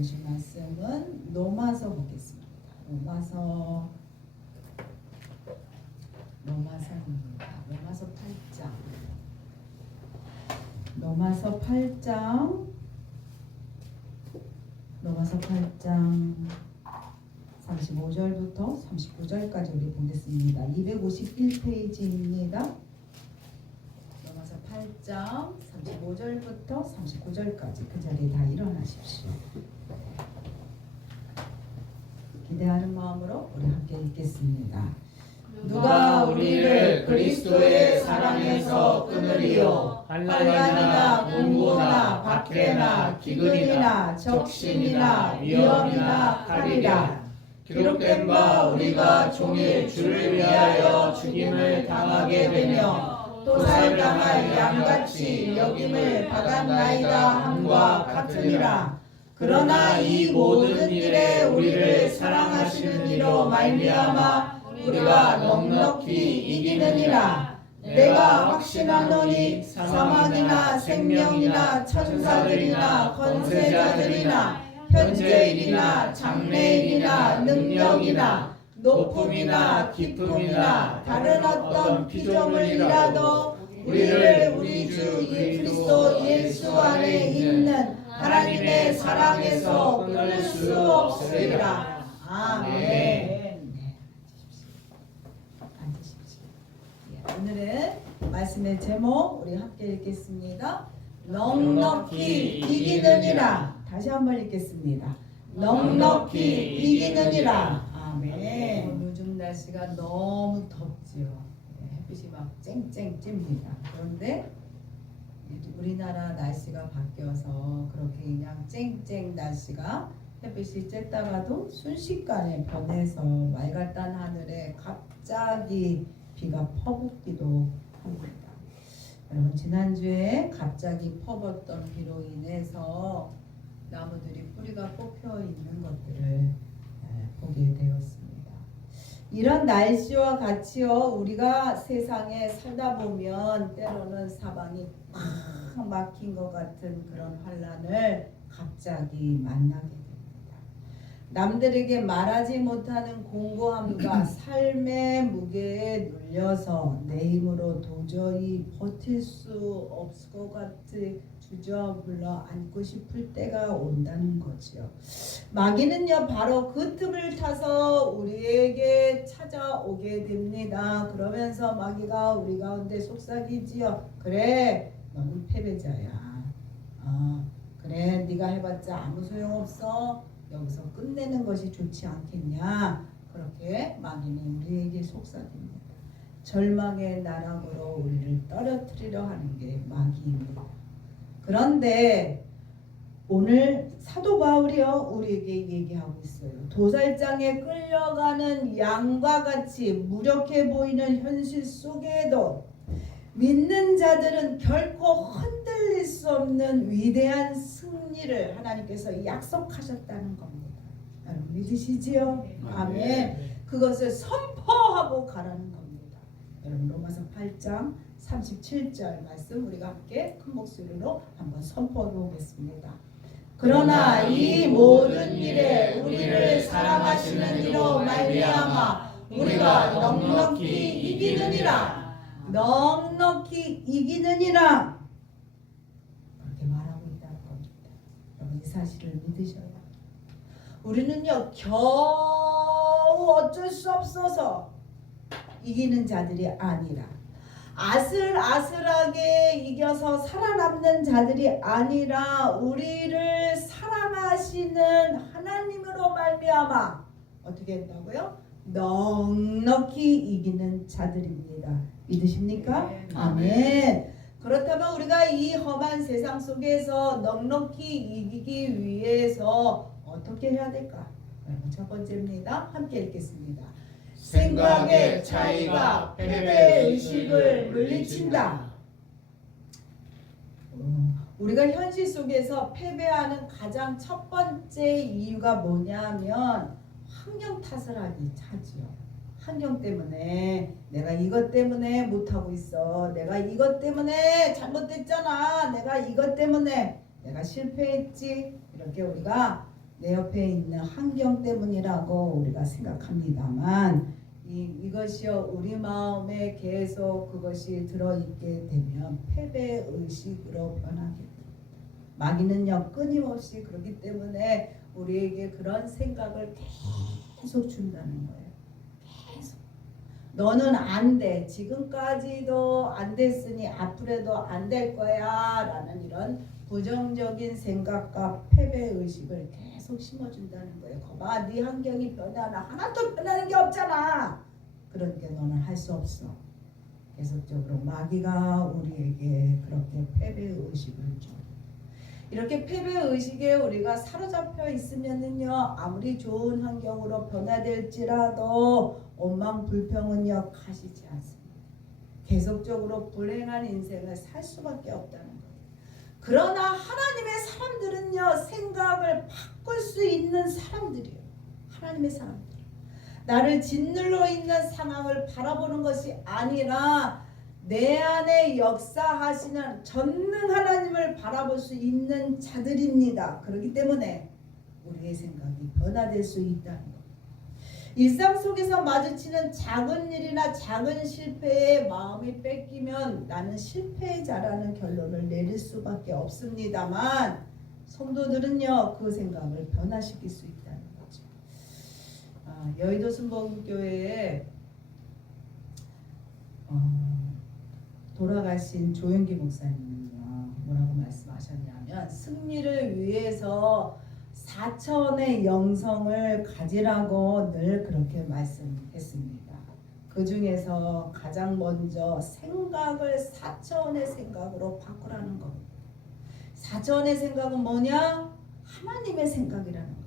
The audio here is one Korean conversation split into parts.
보실 말씀은 로마서 보겠습니다. 로마서입니다. 로마서 8장 35절부터 39절까지 우리 보겠습니다. 251페이지입니다. 로마서 8장 35절부터 39절까지 그 자리에 다 일어나십시오. 기대하는 마음으로 우리 함께 읽겠습니다. 누가 우리를 그리스도의 사랑에서 끊으리요? 환난이나 공고나 박해나 기근이나 적신이나 위험이나 칼이라. 기록된 바 우리가 종일 주를 위하여 죽임을 당하게 되며 도살당할 양같이 여김을 받았나이다 함과 같으니라. 그러나 이 모든 일에 우리를 사랑하시는 이로 말미암아 우리가 넉넉히 이기느니라. 내가 확신하노니 사망이나 생명이나 천사들이나 권세자들이나 현재일이나 장래일이나 능력이나 높음이나 깊음이나 다른 어떤 피조물이라도 우리를 우리 주 그리스도 예수 안에 있는 하나님의 사랑에서 끊을 수 없으리라. 아멘. 오늘은 말씀의 제목 우리 함께 읽겠습니다. 넉넉히 이기느니라. 다시 한번 읽겠습니다. 넉넉히 이기느니라. 아멘. 요즘 날씨가 너무 덥지요. 햇빛이 막 쨍쨍 찝니다. 그런데 우리나라 날씨가 바뀌어서 그렇게 그냥 쨍쨍 날씨가 햇빛이 쬐다가도 순식간에 변해서 맑았던 하늘에 갑자기 비가 퍼붓기도 합니다. 여러분 지난주에 갑자기 퍼붓던 비로 인해서 나무들이 뿌리가 뽑혀 있는 것들을 보게 되었습니다. 이런 날씨와 같이요 우리가 세상에 살다 보면 때로는 사방이 꽉 막힌 것 같은 그런 환난을 갑자기 만나게 됩니다. 남들에게 말하지 못하는 공고함과 삶의 무게에 눌려서 내 힘으로 도저히 버틸 수 없을 것 같이 주저불러 앉고 싶을 때가 온다는 거지요. 마귀는요 바로 그 틈을 타서 우리에게 찾아오게 됩니다. 그러면서 마귀가 우리 가운데 속삭이지요. 그래 너는 패배자야. 그래 네가 해봤자 아무 소용없어. 여기서 끝내는 것이 좋지 않겠냐. 그렇게 마귀는 우리에게 속삭입니다. 절망의 나락으로 우리를 떨어뜨리려 하는 게 마귀입니다. 그런데 오늘 사도 바울이요 우리에게 얘기하고 있어요. 도살장에 끌려가는 양과 같이 무력해 보이는 현실 속에도 믿는 자들은 결코 흔들릴 수 없는 위대한 승리를 하나님께서 약속하셨다는 겁니다. 여러분 믿으시지요? 아멘. 그것을 선포하고 가라는 겁니다. 여러분 로마서 8장 37절 말씀 우리가 함께 큰 목소리로 한번 선포해 보겠습니다. 그러나 이 모든 일에 우리를 사랑하시는 이로 말미암아 우리가 넉넉히 이기느니라. 넉넉히 이기느니라. 그렇게 말하고 있다는 겁니다. 여러분 이 사실을 믿으셔야 합니다. 우리는요 겨우 어쩔 수 없어서 이기는 자들이 아니라 아슬아슬하게 이겨서 살아남는 자들이 아니라 우리를 사랑하시는 하나님으로 말미암아 어떻게 했다고요? 넉넉히 이기는 자들입니다. 믿으십니까? 아멘. 그렇다면 우리가 이 험한 세상 속에서 넉넉히 이기기 위해서 어떻게 해야 될까? 첫 번째입니다. 함께 읽겠습니다. 생각의 차이가 패배의식을 물리친다. 우리가 현실 속에서 패배하는 가장 첫 번째 이유가 뭐냐면 환경 탓을 하기 차지요. 환경 때문에 내가 이것 때문에 못하고 있어. 내가 이것 때문에 잘못됐잖아. 내가 이것 때문에 내가 실패했지. 이렇게 우리가 내 옆에 있는 환경 때문이라고 우리가 생각합니다만 이것이요 우리 마음에 계속 그것이 들어있게 되면 패배 의식으로 변하게 됩니다. 마귀는요 끊임없이 그렇기 때문에 우리에게 그런 생각을 계속 준다는 거예요. 계속 너는 안 돼. 지금까지도 안 됐으니 앞으로도 안 될 거야 라는 이런 부정적인 생각과 패배 의식을 계속 심어준다는 거예요. 거봐, 네 환경이 변하나 하나도 변하는 게 없잖아. 그러니까 너는 할 수 없어. 계속적으로 마귀가 우리에게 그렇게 패배 의식을 줘. 이렇게 패배 의식에 우리가 사로잡혀 있으면은요 아무리 좋은 환경으로 변화될지라도 원망 불평은요 가시지 않습니다. 계속적으로 불행한 인생을 살 수밖에 없다는 거예요. 그러나 하나님의 사람들은요 생각을 바꿀 수 있는 사람들이에요. 하나님의 사람들. 나를 짓눌러 있는 상황을 바라보는 것이 아니라 내 안에 역사하시는 전능 하나님을 바라볼 수 있는 자들입니다. 그렇기 때문에 우리의 생각이 변화될 수 있다는 것. 일상 속에서 마주치는 작은 일이나 작은 실패에 마음이 뺏기면 나는 실패자라는 결론을 내릴 수밖에 없습니다만 성도들은요 그 생각을 변화시킬 수 있다는 거죠. 여의도 순복음교회에 돌아가신 조영기 목사님은요 뭐라고 말씀하셨냐면 승리를 위해서 4차원의 영성을 가지라고 늘 그렇게 말씀했습니다. 그 중에서 가장 먼저 생각을 4차원의 생각으로 바꾸라는 겁니다. 4차원의 생각은 뭐냐? 하나님의 생각이라는 거예요.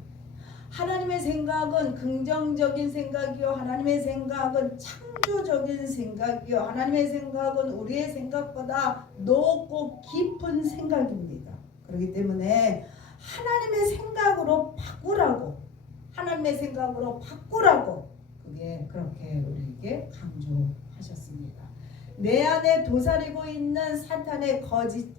하나님의 생각은 긍정적인 생각이요. 하나님의 생각은 창조적인 생각이요. 하나님의 생각은 우리의 생각보다 높고 깊은 생각입니다. 그렇기 때문에 하나님의 생각으로 바꾸라고, 하나님의 생각으로 바꾸라고 그게 그렇게 우리에게 강조하셨습니다. 내 안에 도사리고 있는 사탄의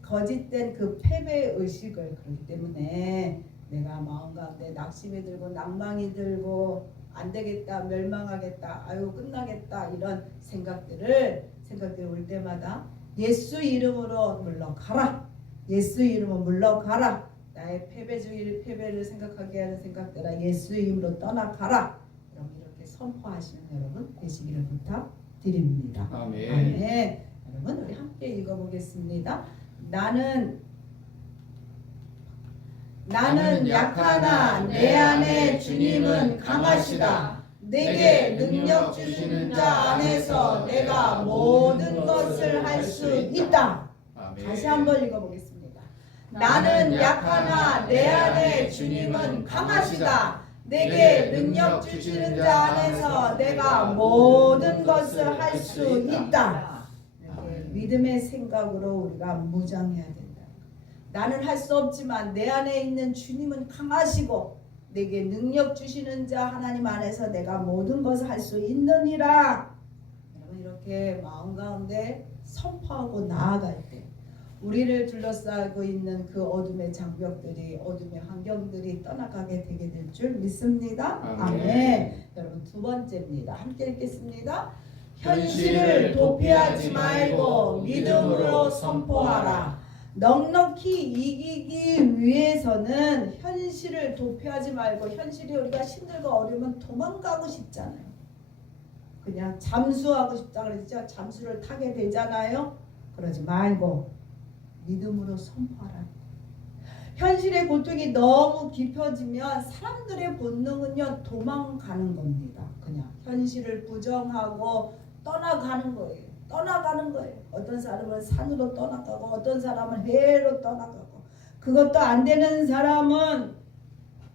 거짓된 그 패배 의식을 그렇기 때문에 내가 마음 가운데 낙심이 들고 낭망이 들고 안 되겠다, 멸망하겠다, 아유 끝나겠다 이런 생각들이 올 때마다 예수 이름으로 물러가라. 예수 이름으로 물러가라. 나의 패배를 생각하게 하는 생각들아 예수 이름으로 떠나가라. 그럼 이렇게 선포하시는 여러분 되시기를 부탁드립니다. 아멘. 아멘. 여러분 우리 함께 읽어보겠습니다. 나는 약하나 내 안에 주님은 강하시다. 내게 능력 주시는 자 안에서 내가 모든 것을 할 수 있다. 아멘. 다시 한번 읽어보겠습니다. 나는 약하나 내 안에 주님은 강하시다. 내게 능력 주시는 자 안에서 내가 모든 것을 할 수 있다. 이렇게 믿음의 생각으로 우리가 무장해야 된다. 나는 할 수 없지만 내 안에 있는 주님은 강하시고 내게 능력 주시는 자 하나님 안에서 내가 모든 것을 할 수 있느니라. 여러분 이렇게 마음 가운데 선포하고 나아갈 때 우리를 둘러싸고 있는 그 어둠의 장벽들이 어둠의 환경들이 떠나가게 되게 될 줄 믿습니다. 아멘. 여러분 두 번째입니다. 함께 읽겠습니다. 현실을 도피하지 말고 믿음으로 선포하라. 넉넉히 이기기 위해서는 현실을 도피하지 말고 현실이 우리가 힘들고 어려우면 도망가고 싶잖아요. 그냥 잠수하고 싶다 그랬죠. 잠수를 타게 되잖아요. 그러지 말고 믿음으로 선포하라. 현실의 고통이 너무 깊어지면 사람들의 본능은요 도망가는 겁니다. 그냥 현실을 부정하고 떠나가는 거예요. 어떤 사람은 산으로 떠나가고 어떤 사람은 해로 떠나가고 그것도 안 되는 사람은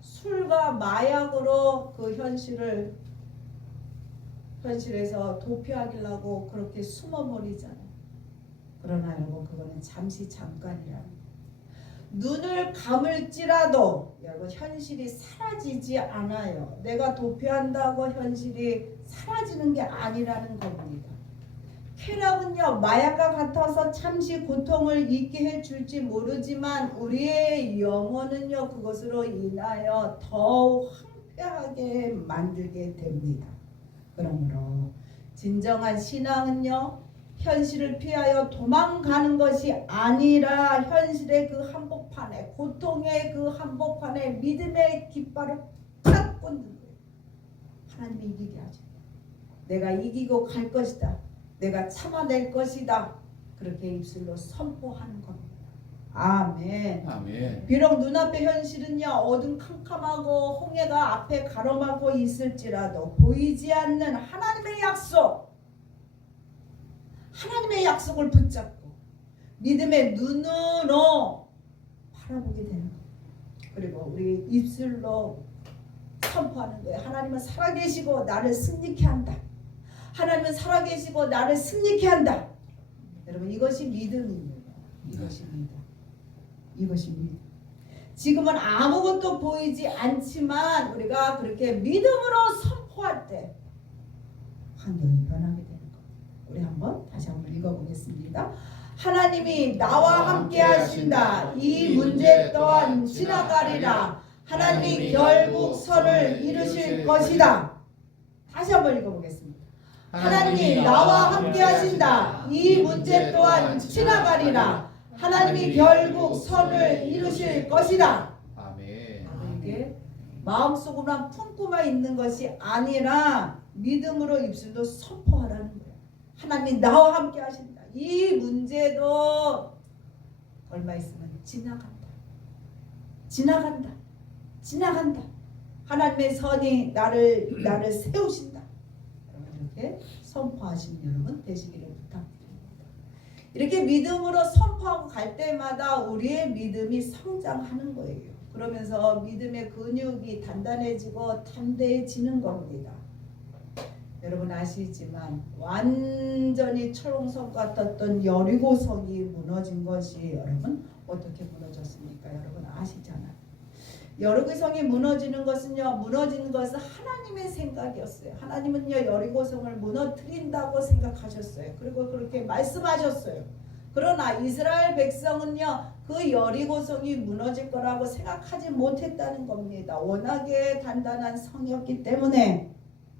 술과 마약으로 그 현실에서 도피하려고 그렇게 숨어버리잖아요. 그러나 여러분 그거는 잠시 잠깐이랍니다. 눈을 감을지라도 여러분 현실이 사라지지 않아요. 내가 도피한다고 현실이 사라지는 게 아니라는 겁니다. 쾌락은요 마약과 같아서 잠시 고통을 잊게 해줄지 모르지만 우리의 영혼은요 그것으로 인하여 더욱 황폐하게 만들게 됩니다. 그러므로 진정한 신앙은요 현실을 피하여 도망가는 것이 아니라 현실의 그 한복판에, 고통의 그 한복판에 믿음의 깃발을 탁 꽂는 거예요. 하나님이 이기게 하죠. 내가 이기고 갈 것이다. 내가 참아낼 것이다. 그렇게 입술로 선포하는 겁니다. 아멘. 아멘. 비록 눈앞의 현실은요 어둠캄캄하고 홍해가 앞에 가로막고 있을지라도 보이지 않는 하나님의 약속, 하나님의 약속을 붙잡고 믿음의 눈으로 바라보게 되는 거예요. 그리고 우리 입술로 선포하는 거예요. 하나님은 살아계시고 나를 승리케 한다. 하나님은 살아계시고 나를 승리케 한다. 여러분 이것이 믿음입니다. 이것이 믿음. 이것이 믿음. 지금은 아무것도 보이지 않지만 우리가 그렇게 믿음으로 선포할 때 환경이 변하게 되는 겁니다. 우리 다시 한번 읽어보겠습니다. 하나님이 나와 함께 하신다. 이 문제 또한 지나가리라. 하나님이 결국 선을 이루실 것이다. 다시 한번 읽어보겠습니다. 하나님이 나와 함께 하신다. 이 문제 또한 지나가리라. 하나님이 결국 선을 이루실 것이다. 아멘. 이게 마음속으로만 품고만 있는 것이 아니라 믿음으로 입술로 선포하라는 거예요. 하나님이 나와 함께 하신다. 이 문제도 얼마 있으면 지나간다. 지나간다. 지나간다. 하나님의 선이 나를 세우신다. 여러분 이렇게 선포하시는 여러분 되시기를 부탁드립니다. 이렇게 믿음으로 선포하고 갈 때마다 우리의 믿음이 성장하는 거예요. 그러면서 믿음의 근육이 단단해지고 담대해지는 겁니다. 여러분 아시지만 완전히 철옹성 같았던 여리고성이 무너진 것이 여러분 어떻게 무너졌습니까? 여러분 아시잖아요. 여리고성이 무너지는 것은 하나님의 생각이었어요. 하나님은요 여리고성을 무너뜨린다고 생각하셨어요. 그리고 그렇게 말씀하셨어요. 그러나 이스라엘 백성은요 그 여리고성이 무너질 거라고 생각하지 못했다는 겁니다. 워낙에 단단한 성이었기 때문에.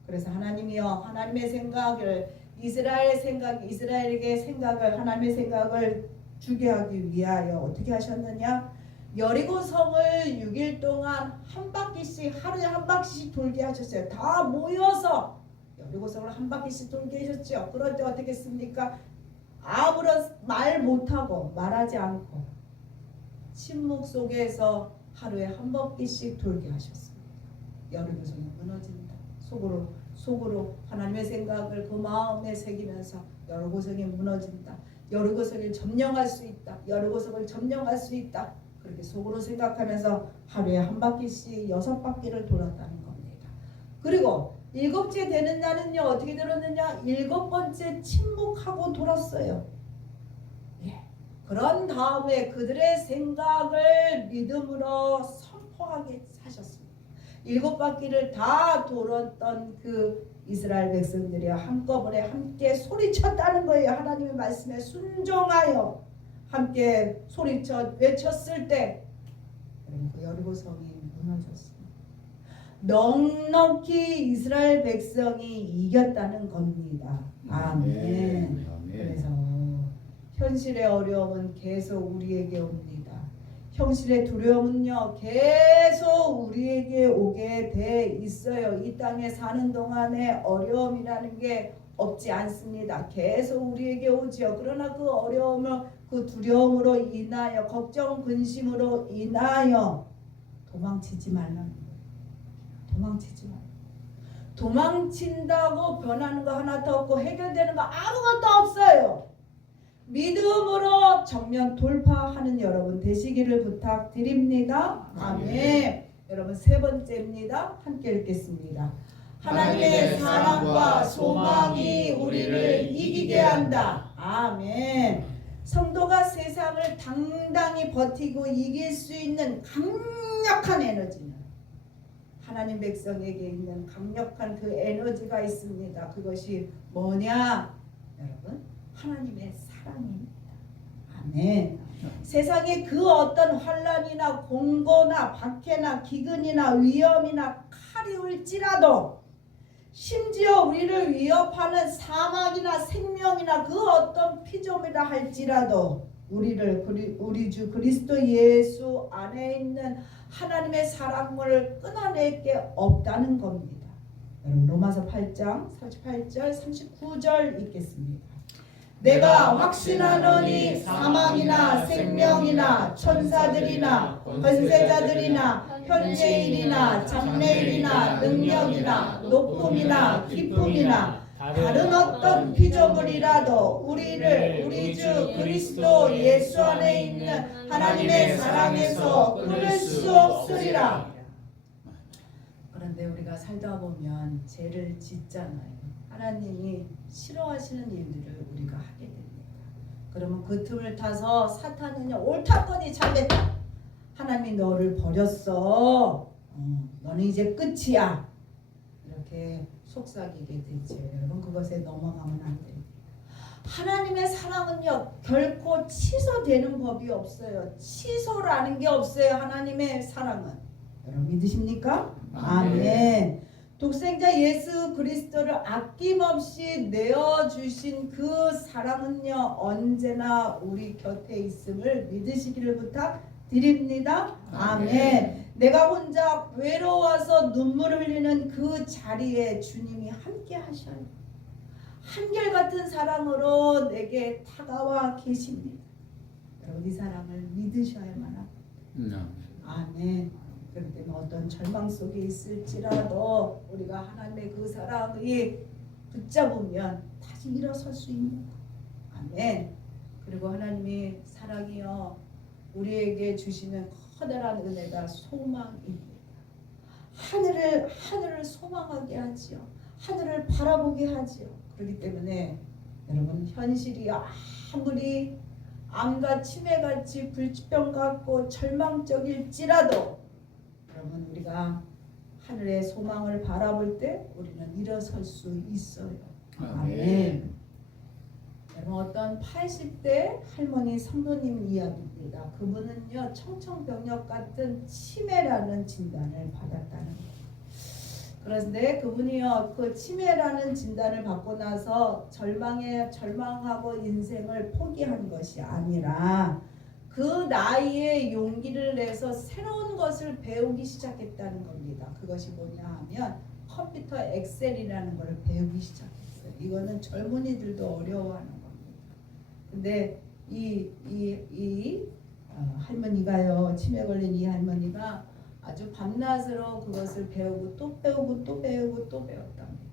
그래서 하나님이요 하나님의 생각을 이스라엘에게 하나님의 생각을 주게 하기 위하여 어떻게 하셨느냐? 여리고성을 6일 동안 한 바퀴씩 하루에 한 바퀴씩 돌게 하셨어요. 다 모여서 여리고성을 한 바퀴씩 돌게 하셨죠. 그럴 때 어떻게 했습니까? 아무런 말 못하고 말하지 않고 침묵 속에서 하루에 한 바퀴씩 돌게 하셨습니다. 여리고성이 무너진다. 속으로 하나님의 생각을 그 마음에 새기면서 여리고성이 무너진다. 여리고성을 점령할 수 있다. 여리고성을 점령할 수 있다. 그렇게 속으로 생각하면서 하루에 한 바퀴씩 6바퀴를 돌았다는 겁니다. 그리고 7째 되는 날은요 어떻게 들었느냐? 7번째 침묵하고 돌았어요. 예. 그런 다음에 그들의 생각을 믿음으로 선포하게 하셨습니다. 7바퀴를 다 돌았던 그 이스라엘 백성들이 한꺼번에 함께 소리쳤다는 거예요. 하나님의 말씀에 순종하여 함께 소리쳐 외쳤을 때 그 여리고성이 무너졌습니다. 넉넉히 이스라엘 백성이 이겼다는 겁니다. 아멘. 그래서 현실의 어려움은 계속 우리에게 옵니다. 현실의 두려움은요 계속 우리에게 오게 돼 있어요. 이 땅에 사는 동안에 어려움이라는 게 없지 않습니다. 계속 우리에게 오지요. 그러나 그 어려움을 그 두려움으로 인하여 걱정 근심으로 인하여 도망치지 말라는 거예요. 도망치지 말라. 도망친다고 변하는 거 하나도 없고 해결되는 거 아무것도 없어요. 믿음으로 정면 돌파하는 여러분 되시기를 부탁드립니다. 아멘. 여러분 3번째입니다. 함께 읽겠습니다. 하나님의 사랑과 소망이 우리를 이기게 한다. 아멘. 성도가 세상을 당당히 버티고 이길 수 있는 강력한 에너지는 하나님 백성에게 있는 강력한 그 에너지가 있습니다. 그것이 뭐냐? 여러분 하나님의 사랑입니다. 아멘. 세상에 그 어떤 환난이나 공고나 박해나 기근이나 위험이나 칼이 올지라도 심지어 우리를 위협하는 사망이나 생명이나 그 어떤 피조물이라 할지라도 우리 주 그리스도 예수 안에 있는 하나님의 사랑을 끊어낼 게 없다는 겁니다. 여러분 로마서 8장 38절 39절 읽겠습니다. 내가 확신하노니 사망이나 생명이나 천사들이나 권세자들이나 현재일이나 장래일이나 능력이나 높음이나 깊음이나 다른 어떤 피조물이라도 우리를 우리 주 그리스도 예수 안에 있는 하나님의 사랑에서 끊을 수 없으리라. 그런데 우리가 살다 보면 죄를 짓잖아요. 하나님이 싫어하시는 일들을 우리가 하게 됩니다. 그러면 그 틈을 타서 사탄은 옳다거니 잘됐다. 하나님이 너를 버렸어. 너는 이제 끝이야. 이렇게 속삭이게 되죠. 여러분 그것에 넘어가면 안 됩니다. 하나님의 사랑은요 결코 취소되는 법이 없어요. 취소라는 게 없어요. 하나님의 사랑은. 여러분 믿으십니까? 아멘. 독생자 예수 그리스도를 아낌없이 내어주신 그 사랑은요 언제나 우리 곁에 있음을 믿으시기를 부탁드립니다. 아멘. 내가 혼자 외로워서 눈물을 흘리는 그 자리에 주님이 함께 하셔요. 한결같은 사랑으로 내게 다가와 계십니다. 여러분 이 사랑을 믿으셔야만 합니다. 아멘. 그렇기 때문에 어떤 절망 속에 있을지라도 우리가 하나님의 그 사랑이 붙잡으면 다시 일어설 수 있는 것. 아멘. 그리고 하나님의 사랑이요 우리에게 주시는 커다란 은혜가 소망입니다. 하늘을 소망하게 하지요. 하늘을 바라보게 하지요. 그렇기 때문에 여러분 현실이 아무리 암과 치매같이 불치병 같고 절망적일지라도 여러분 우리가 하늘의 소망을 바라볼 때 우리는 일어설 수 있어요. 아멘. 여러분 어떤 80대 할머니 성도님 이야기입니다. 그분은요 청청병력 같은 치매라는 진단을 받았다는 거예요. 그런데 그분이요 그 치매라는 진단을 받고 나서 절망하고 인생을 포기한 것이 아니라 그 나이에 용기를 내서 새로운 것을 배우기 시작했다는 겁니다. 그것이 뭐냐 하면 컴퓨터 엑셀이라는 걸 배우기 시작했어요. 이거는 젊은이들도 어려워하는 겁니다. 근데 이 할머니가요 치매 걸린 이 할머니가 아주 밤낮으로 그것을 배우고 또 배우고 또 배우고 또 배웠답니다.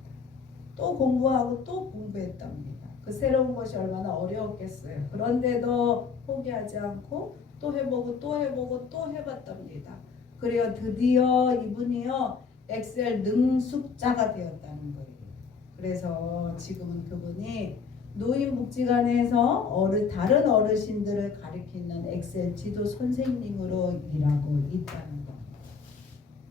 또 공부하고 또 공부했답니다. 그 새로운 것이 얼마나 어려웠겠어요. 그런데도 포기하지 않고 또 해보고 또 해보고 또 해봤답니다. 그래요 드디어 이분이요 엑셀 능숙자가 되었다는 거예요. 그래서 지금은 그분이 노인복지관에서 다른 어르신들을 가르치는 엑셀 지도 선생님으로 일하고 있다는 겁니다.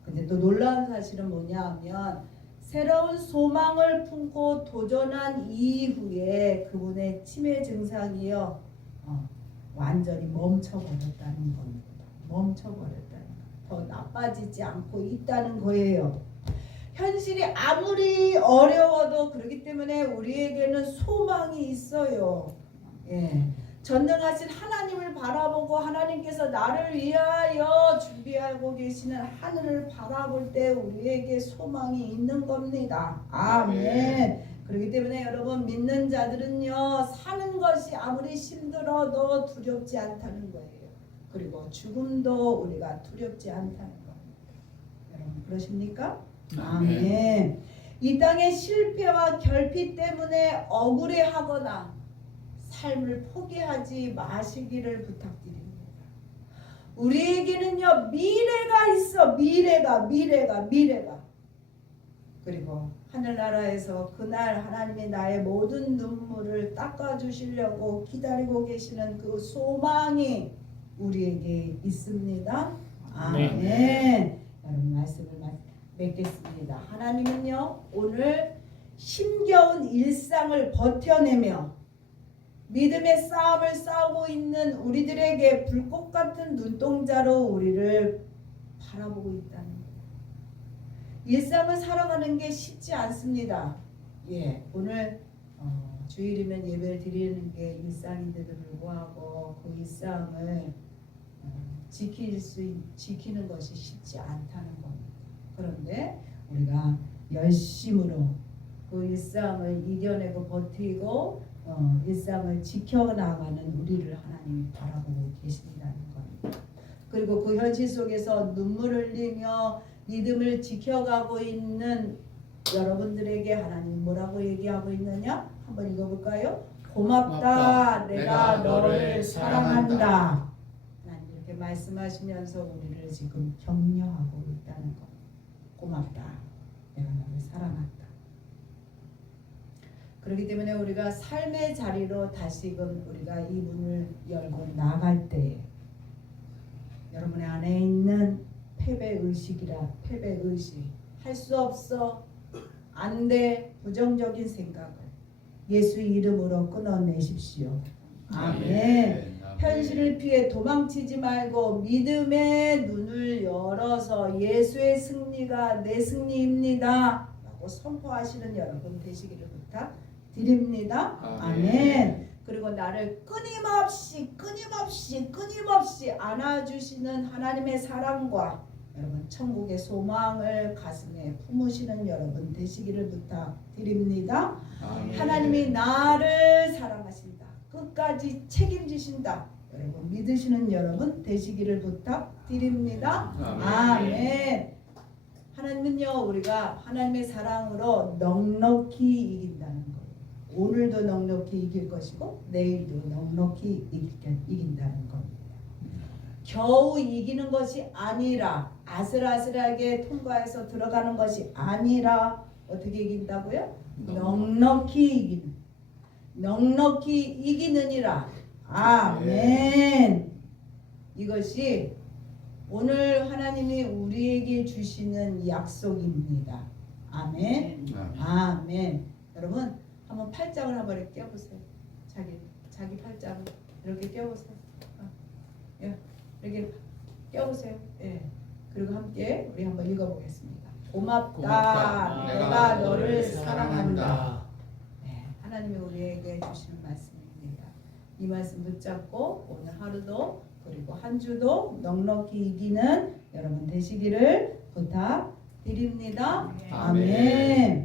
근데 또 놀라운 사실은 뭐냐 하면 새로운 소망을 품고 도전한 이후에 그분의 치매 증상이요 완전히 멈춰버렸다는 겁니다. 멈춰버렸다는 거. 더 나빠지지 않고 있다는 거예요. 현실이 아무리 어려워도 그렇기 때문에 우리에게는 소망이 있어요. 예. 전능하신 하나님을 바라보고 하나님께서 나를 위하여 준비하고 계시는 하늘을 바라볼 때 우리에게 소망이 있는 겁니다. 아멘. 그렇기 때문에 여러분 믿는 자들은요 사는 것이 아무리 힘들어도 두렵지 않다는 거예요. 그리고 죽음도 우리가 두렵지 않다는 겁니다. 여러분 그러십니까? 아멘. 이 땅의 실패와 결핍 때문에 억울해하거나 삶을 포기하지 마시기를 부탁드립니다. 우리에게는요 미래가 있어. 미래가. 그리고 하늘나라에서 그날 하나님이 나의 모든 눈물을 닦아주시려고 기다리고 계시는 그 소망이 우리에게 있습니다. 아멘. 여러분 말씀을 맺겠습니다. 하나님은요 오늘 힘겨운 일상을 버텨내며 믿음의 싸움을 싸우고 있는 우리들에게 불꽃 같은 눈동자로 우리를 바라보고 있다는 거예요. 일상을 살아가는 게 쉽지 않습니다. 예, 오늘 주일이면 예배를 드리는 게 일상인데도 불구하고 그 일상을 지키는 것이 쉽지 않다는 겁니다. 그런데 우리가 열심으로 그 일상을 이겨내고 버티고 일상을 지켜나가는 우리를 하나님이 바라보고 계신다는 겁니다. 그리고 그 현실 속에서 눈물을 흘리며 믿음을 지켜가고 있는 여러분들에게 하나님 뭐라고 얘기하고 있느냐? 한번 읽어볼까요? 고맙다, 내가 너를 사랑한다. 하나님 이렇게 말씀하시면서 우리를 지금 격려하고 있다는 겁니다. 고맙다, 내가 너를 사랑한다. 그렇기 때문에 우리가 삶의 자리로 다시금 우리가 이 문을 열고 나갈 때 여러분의 안에 있는 패배의식이라 패배의식 할 수 없어 안돼 부정적인 생각을 예수 이름으로 끊어내십시오. 아멘. 현실을 피해 도망치지 말고 믿음의 눈을 열어서 예수의 승리가 내 승리입니다 라고 선포하시는 여러분 되시기를 부탁드립니다. 아멘. 그리고 나를 끊임없이 안아주시는 하나님의 사랑과 여러분 천국의 소망을 가슴에 품으시는 여러분 되시기를 부탁드립니다. 아멘. 하나님이 나를 사랑하신다. 끝까지 책임지신다. 여러분 믿으시는 여러분 되시기를 부탁드립니다. 아멘. 하나님은요 우리가 하나님의 사랑으로 넉넉히 이긴다는 거예요. 오늘도 넉넉히 이길 것이고 내일도 넉넉히 이긴다는 겁니다. 겨우 이기는 것이 아니라 아슬아슬하게 통과해서 들어가는 것이 아니라 어떻게 이긴다고요? 넉넉히 이기느니라. 아멘. 이것이 오늘 하나님이 우리에게 주시는 약속입니다. 아멘. 아멘. 여러분 한번 팔짱을 한번 이렇게 껴보세요. 자기 팔짱을 이렇게 껴보세요. 예, 이렇게 껴보세요. 예. 그리고 함께 우리 한번 읽어보겠습니다. 고맙다, 내가 너를 사랑한다. 네, 하나님이 우리에게 주시는 말씀입니다. 이 말씀 붙잡고 오늘 하루도 그리고 한 주도 넉넉히 이기는 여러분 되시기를 부탁드립니다. 아멘.